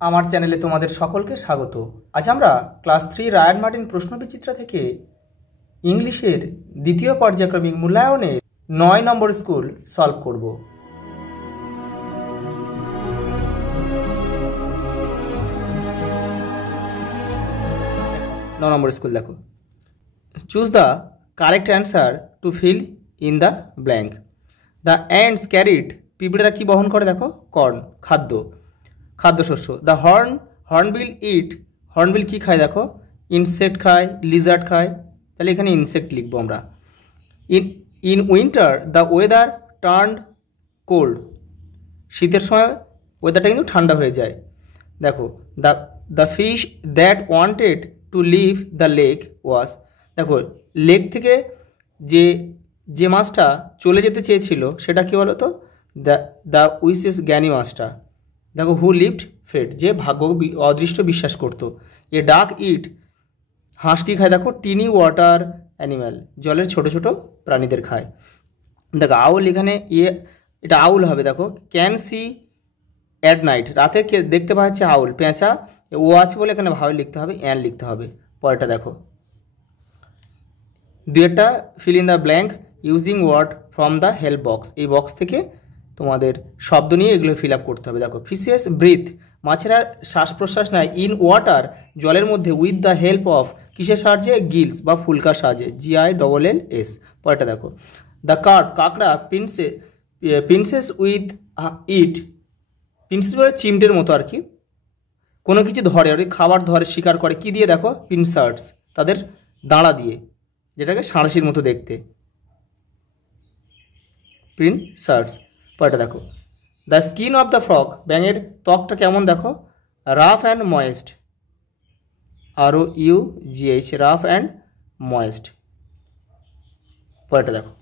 আমার চ্যানেলে তোমাদের সকলকে স্বাগত। আজ আমরা ক্লাস 3 রায়ান মার্টিন প্রশ্নবিচিত্রা থেকে ইংলিশের দ্বিতীয় পর্যায়ক্রমিক মূল্যায়নের 9 নম্বর স্কুল সলভ করব। নম্বর স্কুল দেখো, choose the correct answer to fill in the blank. The ants carried, পিঁপড়েরা কি বহন করে দেখো, কর্ন, খাদ্যশস্য। দ্য হর্নবিল ইট, হর্নবিল কি খায় দেখো, ইনসেক্ট খায়, লিজার্ড খায়, তাহলে এখানে ইনসেক্ট লিখবো আমরা। In winter the weather turned cold, শীতের সময় ওয়েদারটা কিন্তু ঠান্ডা হয়ে যায়। দেখো the fish that wanted to leave the lake was, দেখো লেক থেকে যে মাছটা চলে যেতে চেয়েছিল সেটা কি বলো তো, দ্য উইসেস জ্ঞানী মাছটা। দেখো হু লিভড ফেট, যে ভাগ্য অদৃষ্ট বিশ্বাস করতো। এ ডাক ইট, হাঁস কি খায় দেখো, টিনি ওয়াটার অ্যানিম্যাল, জলের ছোট ছোট প্রাণীদের খায়। দেখো আউল, এখানে এটা আউল হবে। দেখো ক্যান সি অ্যাট নাইট, রাতে কে দেখতে পাচ্ছে আউল, পেঁচা ও আছে বলে এখানে ভাবে লিখতে হবে, অ্যান লিখতে হবে। পরেরটা দেখো, দুইটা fill in the blank using word from the help box, এই বক্স থেকে তোমাদের শব্দ নিয়ে এগুলো ফিল আপ করতে হবে। দেখো ফিশিয়াস ব্রিথ, মাছেরা শ্বাস প্রশ্বাস নেয় ইন ওয়াটার, জলের মধ্যে, উইথ দ্য হেল্প অফ, কিসের সাহায্যে, গিলস বা ফুলকার সাহায্যে, GILLS। পরেরটা দেখো, দ্য কার্ড, কাঁকড়া পিনসেস উইথ ইট, পিনসেস বলে চিমটের মতো আর কি, কোনো কিছু ধরে আর খাবার ধরে, শিকার করে কি দিয়ে দেখো, পিনসার্টস, তাদের দাঁড়া দিয়ে, যেটাকে সাঁড়াশির মতো দেখতে, পিনসার্টস। পরেরটা দেখো, the skin of the frog, ব্যাঙের ত্বকটা কেমন দেখো, rough and moist, ROUGH, rough and moist. পরেরটা দেখো,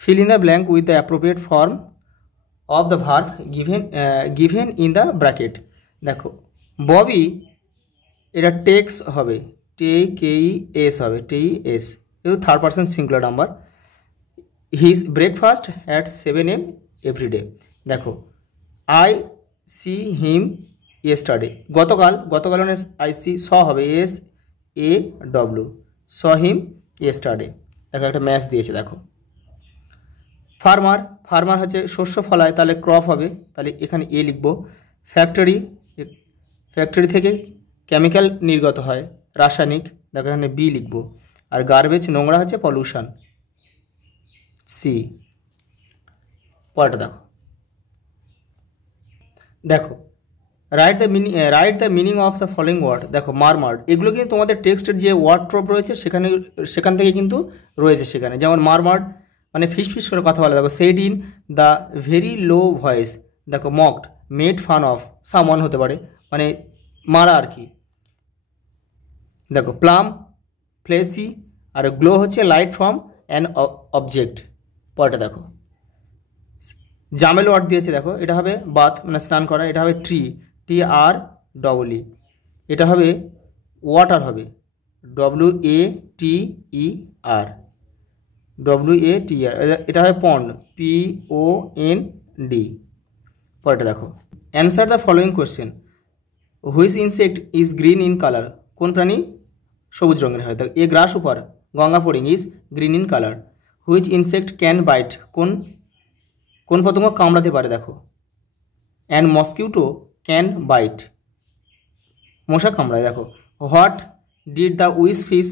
fill in the blank with the appropriate form of the verb given in the bracket। দেখো ববি, এটা টেক্স হবে, TEKES হবে, TES, এটা third person singular number. His breakfast at 7 AM every day. দেখো I see him yesterday, গতকাল মানে I C, স হবে SAW, স হিম yesterday. দেখো একটা ম্যাচ দিয়েছে দেখো। ফার্মার হচ্ছে শস্য ফলায়, তাহলে ক্রপ হবে, তাহলে এখানে এ লিখবো। ফ্যাক্টরি থেকে কেমিক্যাল নির্গত হয়, রাসায়নিক, দেখো এখানে বি লিখবো। আর গার্বেজ নোংরা হচ্ছে পলিউশন, সি। পরেরটা দেখো write the meaning of the following word. দেখো মারমার্ড, এগুলো কিন্তু তোমাদের টেক্সটের যে ওয়ার্ড ট্রপ রয়েছে সেখান থেকে কিন্তু রয়েছে সেখানে, যেমন মারমার্ড মানে ফিস করে কথা বলে। দেখো said in the very low voice, দেখো mocked, made fun of, someone হতে পারে, মানে মারা আর কি। দেখো প্লাম, ফ্লেসি, আর গ্লো হচ্ছে লাইট ফ্রম অ্যান অবজেক্ট। পরেরটা দেখো, জামেল ওয়ার্ড দিয়েছে, দেখো এটা হবে বাথ মানে স্নান করা, এটা হবে TREE, এটা হবে ওয়াটার হবে WATER, এটা হয় পন্ড, POND। পরেরটা দেখো, answer the following question. Which insect is green in colour, কোন প্রাণী সবুজ রঙের হয়। এ গ্রাস উপর, গঙ্গা ফড়িং is green in colour. Which insect can bite, কোন পতঙ্গ কামড়াতে পারে দেখো, অ্যান্ড মসকিউটো ক্যান বাইট, মশা কামড়ায়। দেখো what did the wise fish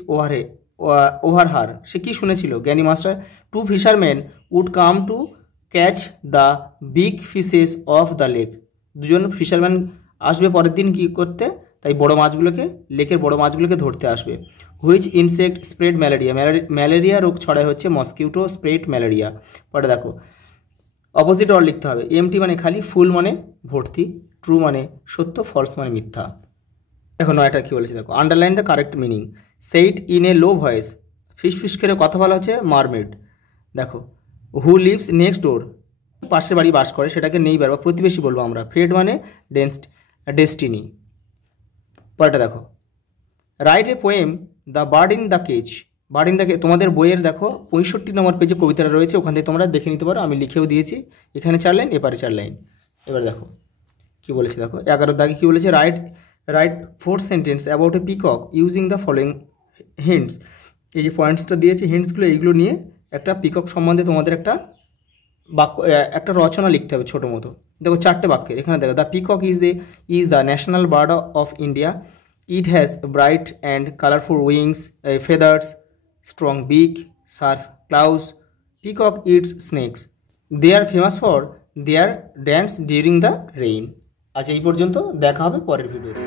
overhear, সে কি শুনেছিল, জ্ঞানী মাস্টার। Two fisherman would come to catch the big fishes of the lake, দুজন ফিশারম্যান আসবে পরের দিন কি করতে, তাই লেকের বড় মাছগুলোকে ধরতে আসবে। হুইচ ইনসেক্ট স্প্রেড ম্যালেরিয়া রোগ ছড়ায় হচ্ছে মসকিউটো স্প্রেড ম্যালেরিয়া। পরে দেখো অপোজিট ওয়ার্ড লিখতে হবে, এমটি মানে খালি, ফুল মানে ভর্তি, ট্রু মানে সত্য, ফলস মানে মিথ্যা। দেখো নয়টা কি বলেছে দেখো, underline the correct meaning. Said in a low voice, ফিস করে কথা বলা হচ্ছে মারমেড। দেখো হু লিভস নেক্সট ডোর, পাশের বাড়ি বাস করে, সেটাকে নেইবার বা প্রতিবেশী বলবো আমরা। ফেড মানে ডেস্টিনি। পরেরটা দেখো, write a poem the bird in the cage, তোমাদের বইয়ের দেখো 65 নম্বর পেজে কবিতাটা রয়েছে, ওখান থেকে তোমরা দেখে নিতে পারো, আমি লিখেও দিয়েছি। এখানে 4 লাইন, এপারে 4 লাইন। এবার দেখো কি বলেছে, দেখো 11 দাগে কি বলেছে, right right 4 sentence about a peacock using the following hints. এই যে পয়েন্টসটা দিয়েছে, হিন্টসগুলো এইগুলো নিয়ে একটা পিকক সম্বন্ধে তোমাদের একটা বাক্য, একটা রচনা লিখতে হবে ছোটো মতো। দেখো 4টে বাক্যের, এখানে দেখো, the peacock is the national bird of India, it has bright and colourful wings, feathers, strong beak, sharp claws, peacock eats snakes, they are famous for their dance during the rain. আচ্ছা, এই পর্যন্ত, দেখা হবে পরের ভিডিওতে।